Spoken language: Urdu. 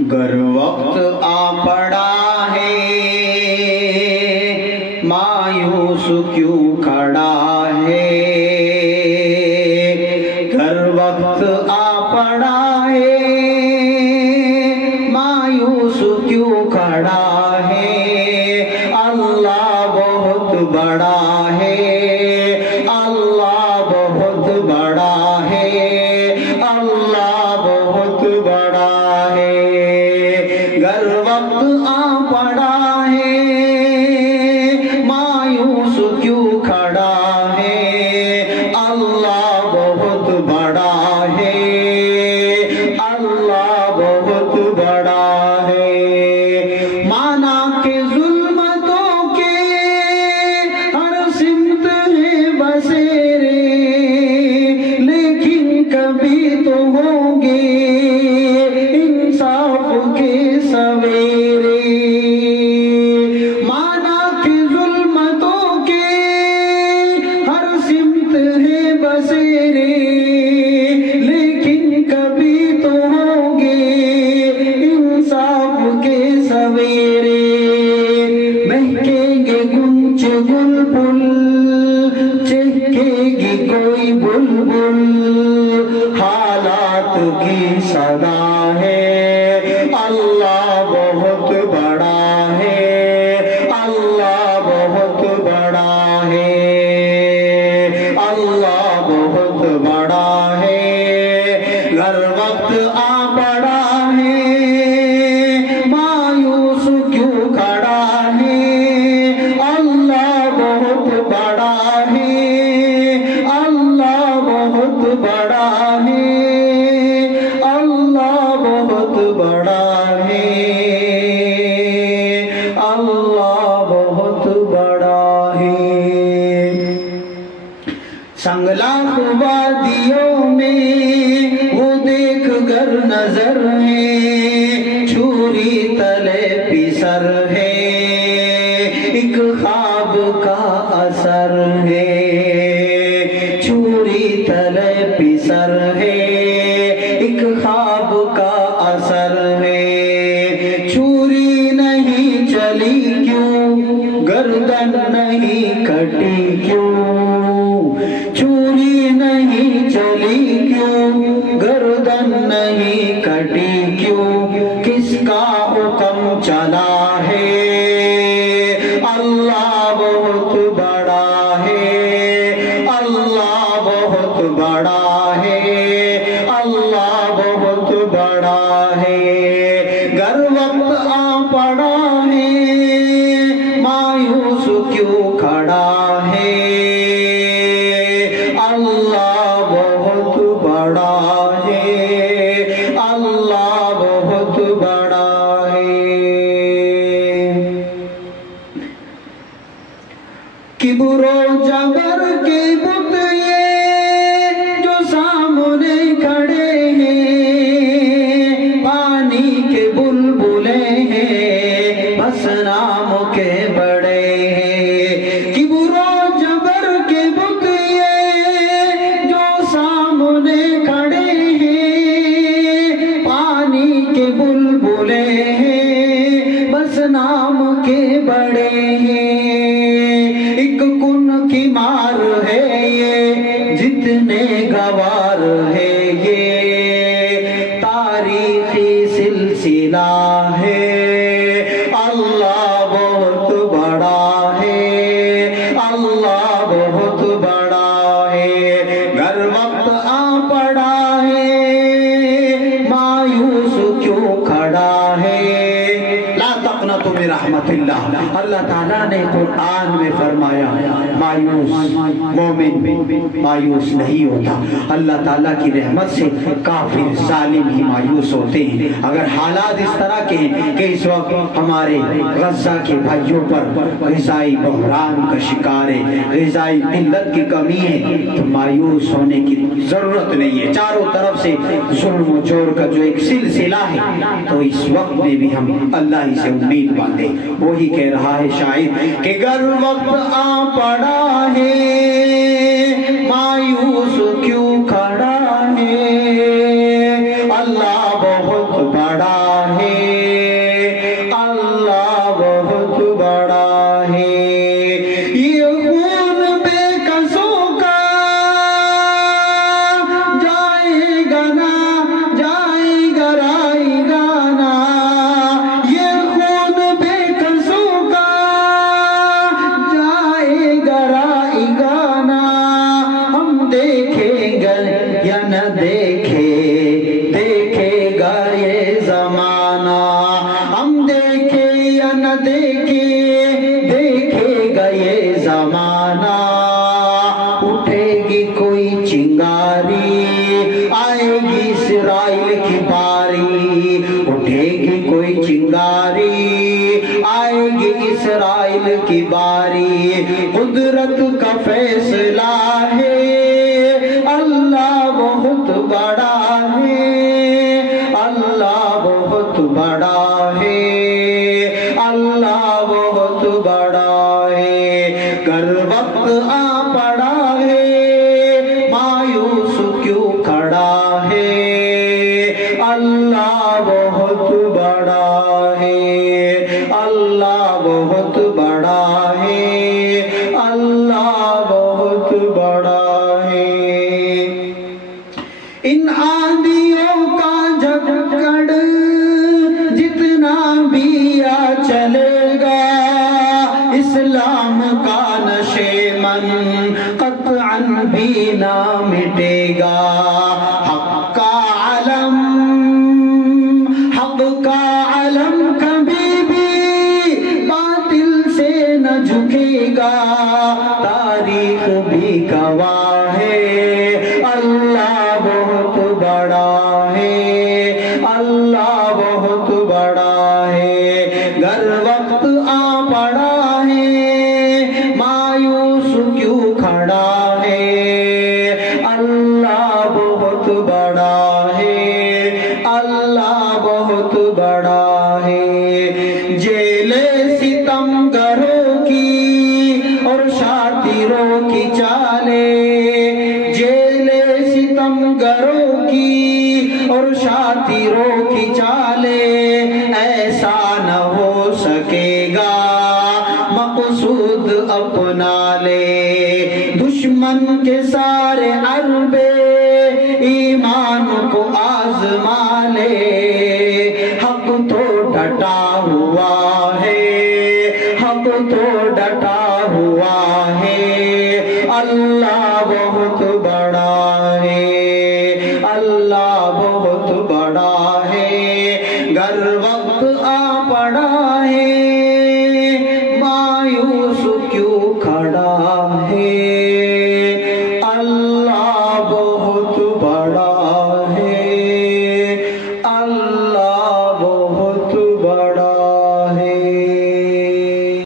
گر وقت آ پڑا ہے مایوس کیوں کھڑا ہے، گر وقت آ پڑا ہے مایوس کیوں کھڑا ہے، اللہ بہت بڑا ہے، اللہ بہت بڑا ہے، اللہ بہت بڑا ہے، گر وقت آ پڑا ہے مایوس کیوں کھڑا ہے، اللہ بہت بڑا ہے، اللہ بہت بڑا ہے، مانا کہ ظلمتوں کے ہر سمت ہے بسیرے، لیکن کبھی تو ہوں گے انصاف کے سویرے، مانا کہ ظلمتوں کے ہر سمت ہے بسیرے، لیکن کبھی تو ہوں گے انصاف کے سویرے، مہکیں گے گنچ گل پل، چہکے گی کوئی بلبل، حالات کی صدا ہے، اللہ بہت بڑا ہے، اللہ بہت بڑا ہے، اللہ بہت بڑا ہے، گر وقت آ پڑا ہے مایوس کیوں کھڑا ہے، اللہ بہت بڑا ہے، اللہ بہت بڑا ہے، اللہ بہت بڑا ہے، اللہ بہت بڑا ہے، سنگلاخ وادیوں میں وہ دیکھ گر نظر ہے، چھری تلے پسر ہے، ایک خواب کا اثر ہے، چھری تلے پسر ہے، ایک خواب کا اثر ہے، چھری نہیں چلی کیوں، گردن نہیں کٹی کیوں، چھری نہیں چلی کیوں، گردن نہیں کٹی کیوں، کس کا حکم چلا ہے، اللہ بہت بڑا ہے، اللہ بہت بڑا ہے، اللہ بہت بڑا ہے، گر وقت آ پڑا ہے مایوس کیوں کھڑا ہے، اللہ بہت بڑا ہے، اللہ بہت بڑا ہے، کبر و جبر کے بت یہ جو سامنے کھڑے ہیں، پانی کے بلبلے ہیں، بس نام کے بڑے ہیں، کبر و جبر کے بت یہ جو سامنے کھڑے ہیں، پانی کے بلبلے ہیں، بس نام کے بڑے ہیں، ایک کن کی مار ہے یہ، جتنے گوار ہے یہ، تاریخی سلسلہ ہے، اللہ بہت بڑا ہے، اللہ بہت بڑا ہے، گر وقت آ پڑا ہے مایوس کیوں کھڑا ہے، لا تقنطوا من رحمت اللہ، اللہ تعالیٰ نے قرآن میں فرمایا مایوس مومن مایوس نہیں ہوتا، اللہ تعالیٰ کی رحمت سے کافر ظالم ہی مایوس ہوتے ہیں، اگر حالات اس طرح کے ہیں کہ اس وقت ہمارے غزہ کے بھائیوں پر غذائی بحران کا شکار ہے، غذائی قلت کی کمی ہے، تو مایوس ہونے کی ضرورت نہیں ہے، چاروں طرف سے ظلم و جور کا جو ایک سلسلہ ہے، تو اس وقت میں بھی ہم اللہ ہی سے امید باندھے، وہی کہہ رہا ہے شاعر کہ گر وقت آ پڑا ہے مایوس کیوں کھڑا ہے، اللہ بہت بڑا ہے، اٹھے گی کوئی چنگاری آئے گی اسرائیل کی باری قدرت کا فیصلہ ہے اللہ بہت بڑا ہے اللہ بہت بڑا ہے اللہ بہت بڑا ہے گر وقت آ پڑا ہے مایوس کیوں کھڑا ہے اللہ بہت بڑا ہے اللہ بہت بڑا ہے اللہ بہت بڑا ہے ان آندھیوں کا جھکڑ جتنا بھی چلے گا اسلام کا نشیمن قطعاً بھی نہ مٹے گا حق کا علم کبھی بھی باطل سے نہ جھکے گا تاریخ بھی گواہ ہے اللہ بہت بڑا ہے اللہ بہت بڑا ہے گر وقت آ پڑا ہے مایوس کیوں کھڑا ہے اللہ بہت بڑا ہے اللہ بہت بڑا ہے جیل ستم گروں کی اور شاطروں کی چالیں جیل ستم گروں کی اور شاطروں کی چالیں ایسا نہ ہو سکے گا مقصود اپنا لے دشمن کے سارے عربے ایمان کو آزما لے حق تو ڈٹا ہوا ہے حق تو ڈٹا ہوا ہے اللہ بہت بڑا ہے اللہ بہت بڑا ہے گر وقت آ پڑا ہے مایوس کیوں کھڑا ہے اللہ بہت بڑا ہے اللہ